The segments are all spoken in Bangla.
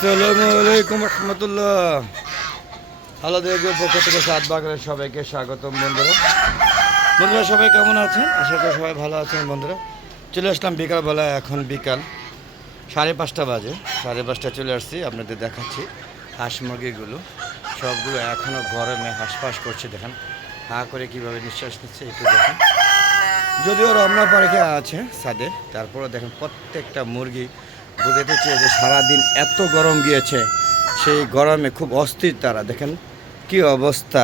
আসসালামু আলাইকুম রহমতুল্লাহ। হ্যালো দেবের পক্ষ থেকে সাত বাগানের সবাইকে স্বাগতম বন্ধুরা। বন্ধুরা, সবাই কেমন আছেন? আশা করি সবাই ভালো আছেন বন্ধুরা। চলে আসলাম বিকালবেলা, এখন বিকাল সাড়ে পাঁচটা বাজে। সাড়ে পাঁচটা চলে আসছি, আপনাদের দেখাচ্ছি হাঁস মুরগিগুলো। সবগুলো এখনও গরমে হাঁসফাঁস করছে, দেখেন। হা করে কীভাবে নিঃশ্বাস নিচ্ছে, একটু দেখেন। যদিও রমনা পার্কে আছে সাদে তারপরে দেখেন প্রত্যেকটা মুরগি বুঝাতে যে সারাদিন এত গরম গিয়েছে, সেই গরমে খুব অস্থির তারা। দেখেন কি অবস্থা।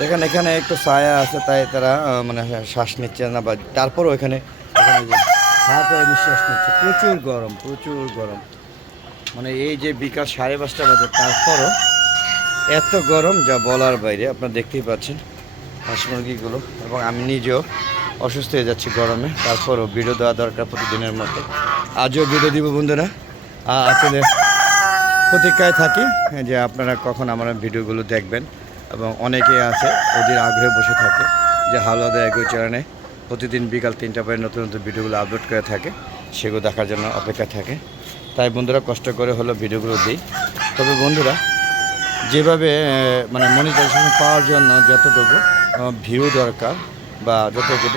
দেখেন এখানে একটু ছায়া আছে, তাই তারা মানে শ্বাস নিচ্ছে না, বা তারপরও এখানে নিঃশ্বাস নিচ্ছে। প্রচুর গরম প্রচুর গরম। মানে এই যে বিকাল সাড়ে পাঁচটা বাজে, তারপরও এত গরম, যা বলার বাইরে, আপনারা দেখতেই পাচ্ছেন হাঁস মুরগিগুলো, এবং আমি নিজেও অসুস্থ হয়ে যাচ্ছি গরমে, তারপরও ভিডিও দেওয়া দরকার প্রতিদিনের মতো। আজও ভিডিও দিব বন্ধুরা। আ- আপনাদের প্রতীক্ষায় থাকি, যে আপনারা কখন আমার ভিডিওগুলো দেখবেন এবং অনেকেই আছে, ওদের আগ্রহে বসে থাকে, যে হাওলাদা এগো চ্যানেলে প্রতিদিন বিকাল তিনটা পরে নতুন নতুন ভিডিওগুলো আপলোড করে থাকে, সেগুলো দেখার জন্য অপেক্ষা থাকে। তাই বন্ধুরা, কষ্ট করে হলো ভিডিওগুলো দিই। তবে বন্ধুরা, যেভাবে মানে মনিটাইজেশন পাওয়ার জন্য যতটুকু ভিউ দরকার বা যতটুকু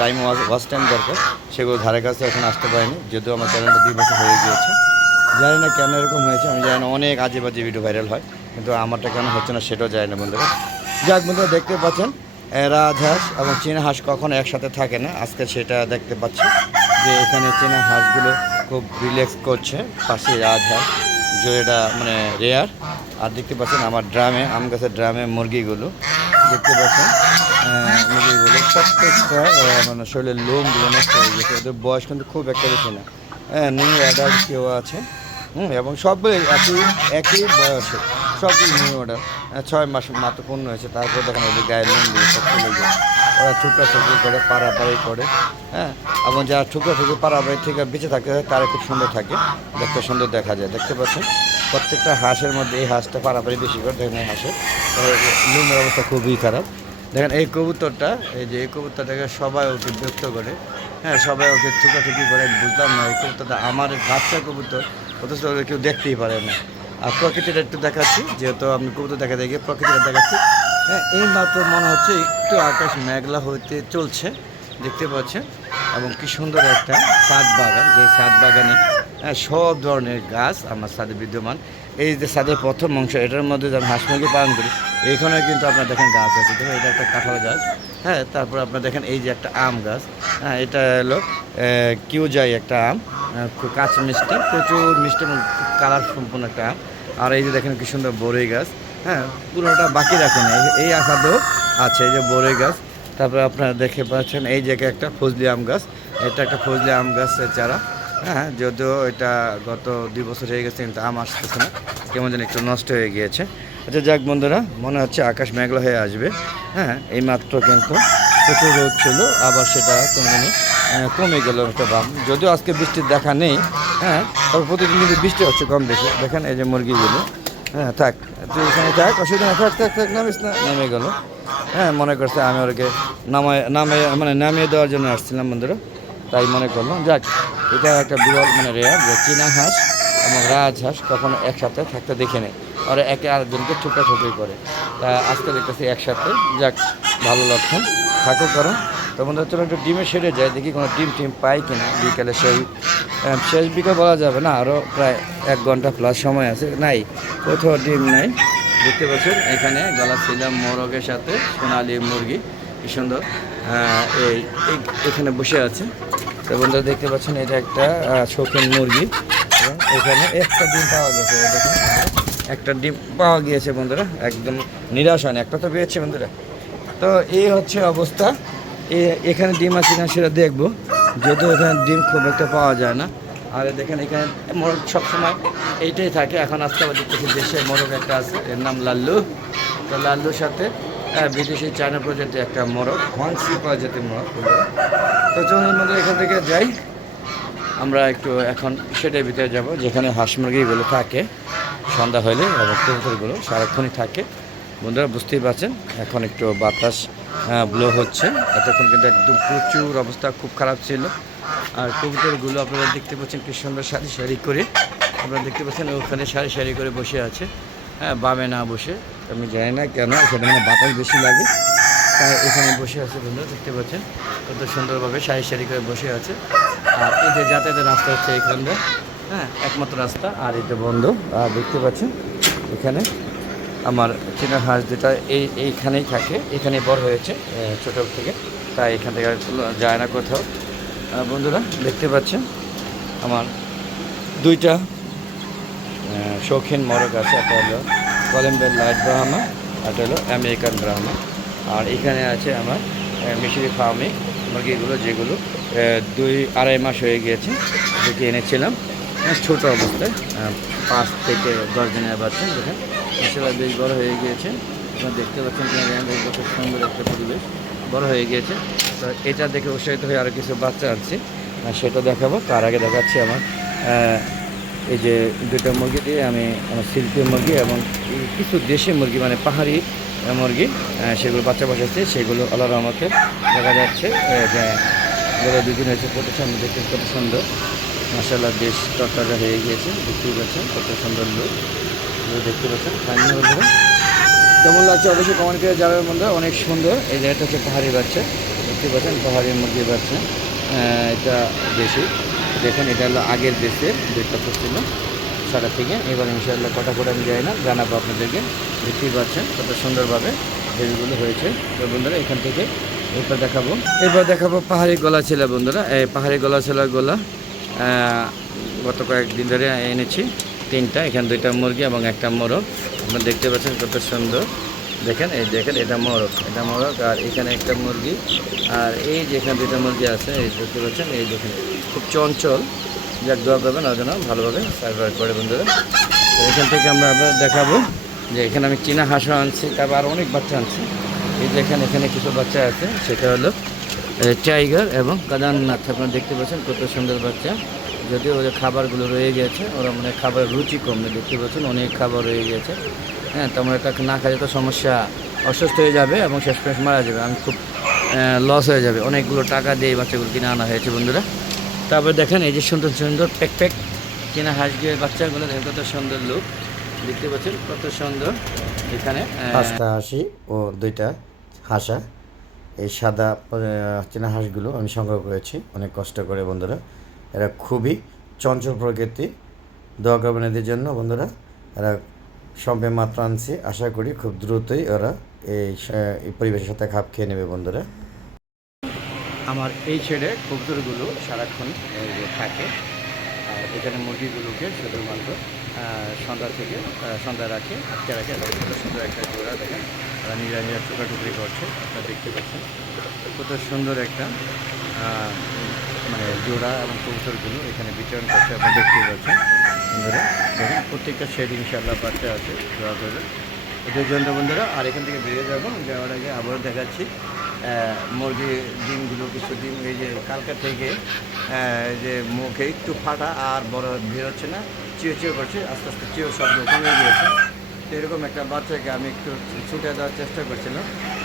টাইম ওয়াচ টাইম দরকার সেগুলো ধারে কাছে এখন আসতে পারেনি যদিও আমার চ্যানেলটা দুই বছর হয়ে গিয়েছে। জানি না কেন এরকম হয়েছে আমি জানি না অনেক আজে বাজে ভিডিও ভাইরাল হয় কিন্তু আমারটা কেন হচ্ছে না সেটাও জানি না বন্ধুরা। যাক বন্ধুরা দেখতে পাচ্ছেন এ, রাজহাঁস এবং চীনা হাঁস কখনো একসাথে থাকে না আজকে সেটা দেখতে পাচ্ছি যে এখানে চীনা হাঁসগুলো খুব রিল্যাক্স করছে পাশে রাজহাঁস যে এটা মানে রেয়ার আর দেখতে পাচ্ছেন আমার ড্রামে আম গাছের ড্রামে মুরগিগুলো দেখতে পাচ্ছেন। প্রত্যেকটা মানে শরীরের লোমগুলো নষ্ট হয়ে গেছে, ওদের বয়স কিন্তু খুব একটা বেশি না। হ্যাঁ নিউ অ্যাডাল্ট কেউ আছে, হুম, এবং সবগুলো একই একই বয়সে সবগুলো নিউ অর্ডার ছয় মাস মাত্র পূর্ণ হয়েছে, তারপর দেখেন ওদের গায়ের লোমগুলো সব চলে যায় ওরা ঠুকরা ঠুকরি করে পাড়াপাড়ি করে হ্যাঁ এবং যারা ঠুকরা ঠুকরি পাড়াপাড়ি থেকে বেঁচে থাকে, তারা খুব সুন্দর থাকে, দেখতে সুন্দর দেখা যায়, দেখতে পাচ্ছেন? প্রত্যেকটা হাঁসের মধ্যে এই হাঁসটা পাড়াপাড়ি বেশি করে দেখেন হাঁসের লুমের অবস্থা খুবই খারাপ। দেখেন এই কবুতরটা এই যে এই কবুতরটাকে সবাই ওকে বিরক্ত করে। হ্যাঁ সবাই ওকে ঠুকাঠুকি করে বুঝলাম না এই কবুতরটা আমার বাচ্চা কবুতর অথচ কেউ দেখতেই পারে না। আর প্রকৃতিটা একটু দেখাচ্ছি যেহেতু আমি কবুতর দেখা দেখে প্রকৃতিটা দেখাচ্ছি। হ্যাঁ এই মাত্র মনে হচ্ছে একটু আকাশ মেঘলা হইতে চলছে দেখতে পাচ্ছেন? এবং কি সুন্দর একটা সাত বাগান যে সাত বাগানে হ্যাঁ, সব ধরনের গাছ আমার সাথে বিদ্যমান। এই যে সাদের প্রথম অংশ এটার মধ্যে যেমন হাঁস মুরগি পালন করি এইখানে কিন্তু আপনার দেখেন গাছ আছে। দেখেন, এটা একটা কাঁঠাল গাছ। হ্যাঁ তারপর আপনার দেখেন এই যে একটা আম গাছ। হ্যাঁ এটা হলো কিউ যাই একটা আম। খুব কাঁচা মিষ্টি, প্রচুর মিষ্টি কালার সম্পূর্ণ একটা আম। আর এই যে দেখেন কি সুন্দর বরই গাছ। হ্যাঁ পুরোটা বাকি রাখেন। এই- এই আসাতেও আছে, এই যে বরই গাছ। তারপরে আপনারা দেখে পাচ্ছেন এই জায়গায় একটা ফজলি আম গাছ। এটা একটা ফজলি আম গাছের চারা। হ্যাঁ যদিও এটা গত দুই বছর হয়ে গেছে, কিন্তু আম আসতেছে না। কেমন যেন একটু নষ্ট হয়ে গিয়েছে। আচ্ছা যাক বন্ধুরা, মনে হচ্ছে আকাশ মেঘলা হয়ে আসবে। হ্যাঁ এই মাত্র কিন্তু প্রচুর রোদ ছিল, আবার সেটা জানি কমে গেল একটা বাম। যদিও আজকে বৃষ্টির দেখা নেই হ্যাঁ তবে প্রতিদিন কিন্তু বৃষ্টি হচ্ছে কম বেশি। দেখেন এই যে মুরগিগুলো হ্যাঁ থাক, তুই এখানে থাক, অসুবিধা থাক থাক থাক, নামিস না, নেমে গেল। হ্যাঁ মনে করছে আমি ওরকে নামায় নামে মানে নামিয়ে দেওয়ার জন্য আসছিলাম বন্ধুরা, তাই মনে করলাম। যাক, এটা একটা বিরল মানে রেয়ার যে চীনা হাঁস এবং রাজ হাঁস কখনো একসাথে থাকতে দেখে নেই। ওরা একে আরেকজনকে ঠুকি করে। তা আজকে দেখতেছি একসাথে। যাক ভালো লক্ষণ। থাকুক করো। তো বন্ধুরা চলো একটু ডিমে সেরে যায় দেখি কোনো ডিম টিম পাই কিনা। বিকালে সেই শেষ বিকাল বলা যাবে না আরও প্রায় এক ঘণ্টা প্লাস সময় আছে। নাই কোথাও ডিম নাই। দেখতে পাচ্ছেন এখানে গলা ছিলাম মোরগের সাথে সোনালি মুরগি। কি সুন্দর। আহ, এই এখানে বসে আছে। তো বন্ধুরা দেখতে পাচ্ছেন এটা একটা শৌখিন মুরগি। এখানে একটা ডিম পাওয়া গেছে দেখুন। একটা ডিম পাওয়া গিয়েছে বন্ধুরা, একদম নিরাশ হয়নি, একটা তো পেয়েছে বন্ধুরা। তো এই হচ্ছে অবস্থা। এখানে ডিম আছে না সেটা দেখব, যদিও এখানে ডিম খুব একটা পাওয়া যায় না। আর দেখেন, এখানে মোরগ সবসময় এইটাই থাকে। এখন আজকে আবার দেখতেছি দেশে মোরগ একটা আছে, এর নাম লাল্লু। তো লাল্লুর সাথে বিদেশি চায়না প্রজাতির একটা মোরগ হংসি প্রজাতির মোরগ তো চলুন মধ্যে এখান থেকে যাই। আমরা একটু এখন সেটার ভিতরে যাব, যেখানে হাঁস মুরগিগুলো থাকে। সন্ধ্যা হলে এবং কবুতরগুলো সারাক্ষণই থাকে। বন্ধুরা, বুঝতেই পারছেন, এখন একটু বাতাস ব্লো হচ্ছে। এতক্ষণ কিন্তু একদম প্রচুর অবস্থা, খুব খারাপ ছিল। আর কবুতরগুলো আপনারা দেখতে পাচ্ছেন কি সুন্দর সারি সারি করে। আপনারা দেখতে পাচ্ছেন ওখানে সারি সারি করে বসে আছে। হ্যাঁ বামে না বসে। আমি জানি না কেন, সেটা মানে বাতাস বেশি লাগে। তাই এখানে বসে আছে বন্ধুরা, দেখতে পাচ্ছেন। কত সুন্দরভাবে সারি সারি করে বসে আছে। আর যে যাতায়াতের রাস্তা হচ্ছে এখানে হ্যাঁ। একমাত্র রাস্তা। আর এটা বন্ধ আর দেখতে পাচ্ছেন, এখানে আমার চীনা হাঁস যেটা এই, এইখানেই থাকে এখানে বড় হয়েছে ছোট থেকে, তাই এখান থেকে যায় না কোথাও। বন্ধুরা, দেখতে পাচ্ছেন, আমার দুইটা শৌখিন মরক আছে, একটা হলো কলম্বিয়ার লাইট ব্রাহ্মা, একটা হলো আমেরিকান ব্রাহ্মা। আর এখানে আছে আমার মিশরি ফার্মে মুরগিগুলো, যেগুলো দুই, আড়াই মাস হয়ে গিয়েছে যেটি এনেছিলাম। ছোট অবস্থায় পাঁচ থেকে দশ দিনের বাচ্চা দেখেন। মশলা বেশ বড় হয়ে গিয়েছে। আপনারা দেখতে পাচ্ছেন খুব সুন্দর একটা পরিবেশ। বড় হয়ে গিয়েছে। তো এটা দেখে উৎসাহিত হয়ে আরও কিছু বাচ্চা আনছি সেটা দেখাবো। তার আগে দেখাচ্ছি আমার এই যে দুটো মুরগি দিয়ে আমি আমার সিল্কি মুরগি এবং কিছু দেশি মুরগি মানে পাহাড়ি মুরগি সেগুলো বাচ্চা বসাচ্ছে সেগুলো আল্লাহ রহমতে দেখা যাচ্ছে যে দুদিন হয়েছে প্রতিষ্ঠান দেখতে কত সুন্দর। মাসাল্লাহ বেশ তরতাজা হয়ে গিয়েছে, দেখতেই পাচ্ছেন কত সুন্দর লোক। দেখতে পাচ্ছেন ফাইনাল বন্ধুরা কেমন লাগছে? অবশ্যই কমেন্ট করে যাবে বন্ধুরা, অনেক সুন্দর। এই জায়গাটা হচ্ছে পাহাড়ি বাচ্চা দেখতে পাচ্ছেন পাহাড়ি মুরগির বাচ্চা এটা দেশি। দেখেন, এটা হলো আগের দেশে দুইটা ছিল সারা থেকে এবার ইনশাআল্লাহ কটা করে আমি যাই না, জানাব আপনাদেরকে। দেখতেই পাচ্ছেন, কত সুন্দরভাবে বেবিগুলো হয়েছে। তো বন্ধুরা, এখান থেকে এরপর দেখাবো। এরপর দেখাবো পাহাড়ি গলা ছিল বন্ধুরা। এই পাহাড়ি গলা ছিল গোলা। গত কয়েকদিন ধরে এনেছি। তিনটা, এখানে দুইটা মুরগি এবং একটা মোরগ। আপনারা দেখতে পাচ্ছেন কত সুন্দর। দেখেন, এই দেখেন, এটা মোরগ এটা মোরগ, আর এখানে একটা মুরগি। আর এই যেখানে দুইটা মুরগি আছে, এই দেখতে পাচ্ছেন, এই দেখেন, খুব চঞ্চল। যাক, দোয়া করবেন ওর জন্য ভালোভাবে সার্ভাইভ করে বন্ধুরা। এখান থেকে আমরা আবার দেখাবো যে এখানে আমি চীনা হাঁসও আনছি তারপর আরও অনেক বাচ্চা আনছি। এই দেখেন, এখানে কিছু বাচ্চা আছে, সেটা হলো টাইগার এবং কাদারনাথ, আপনারা দেখতে পাচ্ছেন কত সুন্দর বাচ্চা। যদিও ওদের খাবারগুলো রয়ে গেছে, ওরা মানে খাবারের রুচি কম না দেখতে পাচ্ছেন অনেক খাবার রয়ে গেছে। হ্যাঁ তো আমরা এটা না খাইলে তো সমস্যা, অসুস্থ হয়ে যাবে এবং শেষ পেশ মারা যাবে। আমি খুব লস হয়ে যাবে। অনেকগুলো টাকা দিয়ে বাচ্চাগুলো কিনে আনা হয়েছে, বন্ধুরা। তারপর দেখেন এই যে সুন্দর সুন্দর প্যাক প্যাক চেনা হাঁস গিয়ে বাচ্চাগুলো, দেখেন কত সুন্দর লুক দেখতে পাচ্ছেন কত সুন্দর এখানে পাঁচটা হাসি ও দুইটা হাসা। এই সাদা চীনা হাঁসগুলো আমি সংগ্রহ করেছি। অনেক কষ্ট করে বন্ধুরা। এরা খুবই চঞ্চল প্রকৃতি। দোয়া জন্য বন্ধুরা। এরা সম্পে মাত্রা আনছি। আশা করি খুব দ্রুতই ওরা এই পরিবেশের সাথে খাপ খেয়ে নেবে বন্ধুরা। আমার এই ছেড়ে কবুতরগুলো সারাক্ষণ থাকে। এখানে মুরগিগুলোকে শুধুমাত্র সন্ধ্যা থেকে সন্ধ্যা রাখে, আটকে রাখে। কত সুন্দর একটা জোড়া দেখেন। তারা নিজেরা নিজেরা টুকরি করছে, আপনারা দেখতে পাচ্ছেন। কত সুন্দর একটা মানে জোড়া এবং কবুতরগুলো এখানে বিচরণ করছে আপনি দেখতে পাচ্ছেন। বন্ধুরা, দেখেন, প্রত্যেকটা শেড ইনশাল্লাহ বাচ্চা আছে দোয়া করবে। এদের জন্য বন্ধুরা, আর এখান থেকে বেরিয়ে যাব। যাওয়ার আগে আবারও দেখাচ্ছি আহ, মুরগির ডিমগুলো কিছু ডিম এই যে কালকা থেকে যে মুখে একটু ফাটা আর বড় ভিড় হচ্ছে না চিও চিও করছে আস্তে আস্তে চিও শব্দ কমে গিয়েছে। তো এরকম একটা বাচ্চাকে আমি একটু ছুটে দেওয়ার চেষ্টা করছিলাম।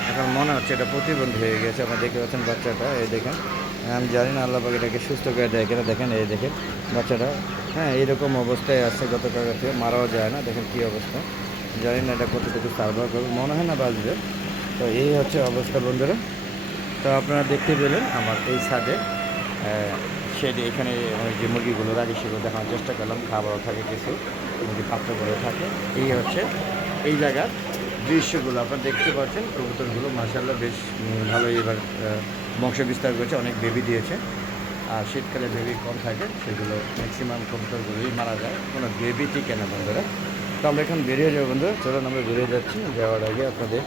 এখন মনে হচ্ছে এটা প্রতিবন্ধী হয়ে গেছে আপনার দেখতে পাচ্ছেন বাচ্চাটা এই দেখেন। আমি জানি না আল্লাহ এটাকে সুস্থ করে দেয় কিনা দেখেন এই দেখেন বাচ্চাটা। হ্যাঁ এইরকম অবস্থায় আছে গত কালকে থেকে মারাও যায় না দেখেন কী অবস্থা। জানি না এটা কতটুকু সার্ভার করবে মনে হয় না বাঁচবে। তো এই হচ্ছে অবস্থা বন্ধুরা। তো আপনারা দেখতে পেলেন আমার এই ছাদে শেডে এখানে যে মুরগিগুলো রাখি সেগুলো দেখানোর চেষ্টা করলাম, খাবারও থাকে কিছু মুরগি পাত্রগুলো থাকে। এই হচ্ছে এই জায়গার দৃশ্যগুলো, আপনারা দেখতে পাচ্ছেন, কবুতরগুলো মার্শাল্লাহ বেশ ভালোই এবার বংশ বিস্তার করেছে, অনেক বেবি দিয়েছে। আর শীতকালে বেবি কম থাকে, সেগুলো ম্যাক্সিমাম কবুতরগুলোই মারা যায়। কোনো বেবি টিকে না বন্ধুরা। তো আমরা এখন বেরিয়ে যাব বন্ধুরা, চলুন আমরা বেরিয়ে যাচ্ছি। যাওয়ার আগে আপনাদের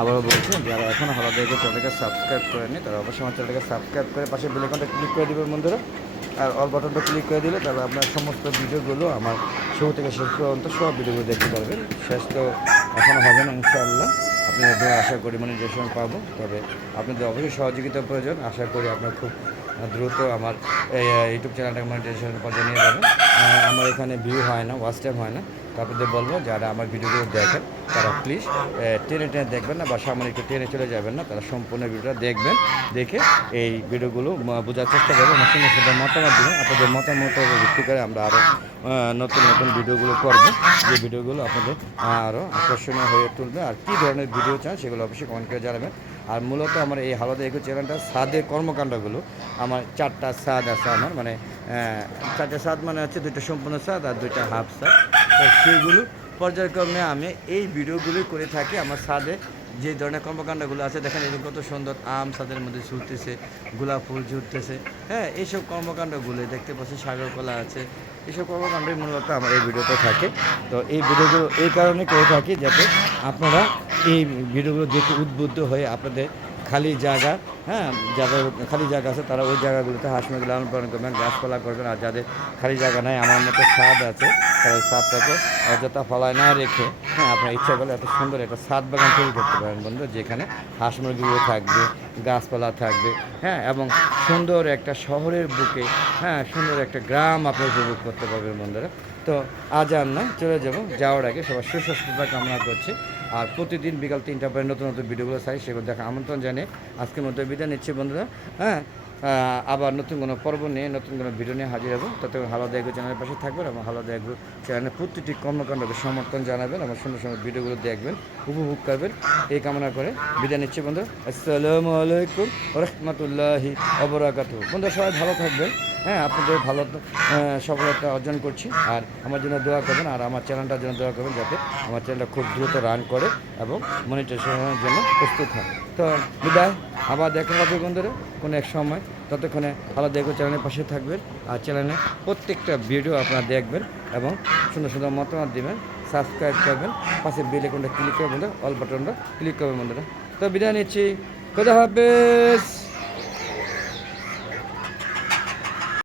আবারও বলছি, যারা এখনও হালা দেখে চ্যানেলটাকে সাবস্ক্রাইব করেনি তারা অবশ্যই আমার চ্যানেলটাকে সাবস্ক্রাইব করে পাশে বেলেকনটা ক্লিক করে দেবেন বন্ধুরা। আর অল বাটনটা ক্লিক করে দিলে তাহলে আপনার সমস্ত ভিডিওগুলো আমার শুরু থেকে শেষ পর্যন্ত সব ভিডিওগুলো দেখতে পারবেন। শেষ তো এখনও হবে না, ইনশাআল্লাহ। দোয়া আশা করি মানে মনিটাইজেশন পাবো। তবে আপনাদের অবশ্যই সহযোগিতা প্রয়োজন। আশা করি আপনার খুব দ্রুত আমার ইউটিউব চ্যানেলটাকে মনিটাইজেশন পর্যায়ে নিয়ে যাবেন। আমার এখানে ভিউ হয় না ওয়াচ টাইম হয় না। তারপরে বলব, যারা আমার ভিডিওগুলো দেখেন, তারা প্লিজ টেনে টেনে দেখবেন না বা সামনে একটু টেনে চলে যাবেন না, তারা সম্পূর্ণ ভিডিওটা দেখবেন, দেখে এই ভিডিওগুলো বোঝার চেষ্টা করবেন আমার সুন্দর সুন্দর মতামত দেবেন। আপনাদের মতামতের ভিত্তি করে আমরা আরও নতুন নতুন ভিডিওগুলো করব। যে ভিডিওগুলো আপনাদের আরও আকর্ষণীয় হয়ে তুলবে, আর কী ধরনের ভিডিও চান সেগুলো অবশ্যই কমেন্ট করে জানাবেন। আর মূলত আমার এই হালদা এগো চ্যানেলটা সাদের কর্মকাণ্ডগুলো, আমার চারটা স্বাদ আছে আমার মানে চারটা স্বাদ মানে হচ্ছে দুইটা সম্পূর্ণ স্বাদ আর দুইটা হাফ স্বাদ তো সেইগুলো পর্যায়ক্রমে আমি এই ভিডিওগুলি করে থাকি আমার স্বাদে যে ধরনের কর্মকাণ্ডগুলো আছে, দেখেন এরকম কত সুন্দর আম ছাদের মধ্যে ঝুলতেছে, গোলাপ ফুল ঝুলতেছে। হ্যাঁ এইসব কর্মকাণ্ডগুলো দেখতে পাচ্ছি সাগরকলা আছে। এইসব কর্মকাণ্ডই মূলত আমার এই ভিডিওতে থাকে। তো এই ভিডিওগুলো এই কারণে করে থাকি যাতে আপনারা এই ভিডিওগুলো দেখে উদ্বুদ্ধ হয়ে আপনাদের খালি জায়গা হ্যাঁ যাদের খালি জায়গা আছে তারা ওই জায়গাগুলোতে হাঁস মুরগি লালন পালন করবেন, গাছপালা করবেন, আর যাদের খালি জায়গা নাই, আমার মতো ছাদ আছে, তারা ওই ছাদটাকে অযথা ফলায় না রেখে হ্যাঁ আপনার ইচ্ছা করলে এত সুন্দর একটা ছাদ বাগান তৈরি করতে পারেন বন্ধু, যেখানে হাঁস মুরগিগুলো থাকবে, গাছপালা থাকবে হ্যাঁ এবং সুন্দর একটা শহরের বুকে হ্যাঁ সুন্দর একটা গ্রাম আপনি উপভোগ করতে পারবেন বন্ধুরা। তো আজ আর না চলে যাব যাওয়ার আগে সবার সুস্বাস্থ্যতা কামনা করছি। আর প্রতিদিন বিকাল তিনটা পরে নতুন নতুন ভিডিওগুলো চাই, সেগুলো দেখা আমন্ত্রণ জানিয়ে আজকের মধ্যে বিদায় নিচ্ছি বন্ধুরা। হ্যাঁ আবার নতুন কোনো পর্ব নিয়ে, নতুন কোনো ভিডিও নিয়ে হাজির হব। তাতে হালাদা এগো চ্যানেলের পাশে থাকবেন এবং হালাদা এগো চ্যানেলের প্রতিটি কর্মকাণ্ডকে সমর্থন জানাবেন আমার সুন্দর সুন্দর ভিডিওগুলো দেখবেন, উপভোগ করবেন। এই কামনা করে বিদায় নিচ্ছি বন্ধু আসসালামু আলাইকুম রহমতুল্লাহি অবরাকাতু বন্ধুরা, সবাই ভালো থাকবেন। হ্যাঁ আপনাদের ভালো সফলতা অর্জন করছি। আর আমার জন্য দোয়া করবেন, আর আমার চ্যানেলটার জন্য দোয়া করবেন যাতে আমার চ্যানেলটা খুব দ্রুত রান করে এবং মনিটাইজেশনের জন্য প্রস্তুত হয়। তো বিদায়, আবার দেখা হবে বন্ধুরা কোনো এক সময়। ততক্ষণে ভালো দেখো, চ্যানেলের পাশে থাকবেন, আর চ্যানেলে প্রত্যেকটা ভিডিও আপনারা দেখবেন এবং সুন্দর সুন্দর মতামত দেবেন, সাবস্ক্রাইব করবেন, পাশে বেল আইকনটা ক্লিক করবেন অল বাটনটা ক্লিক করবেন বন্ধুরা। তো বিদায় নিচ্ছি, খোদা হাফেজ!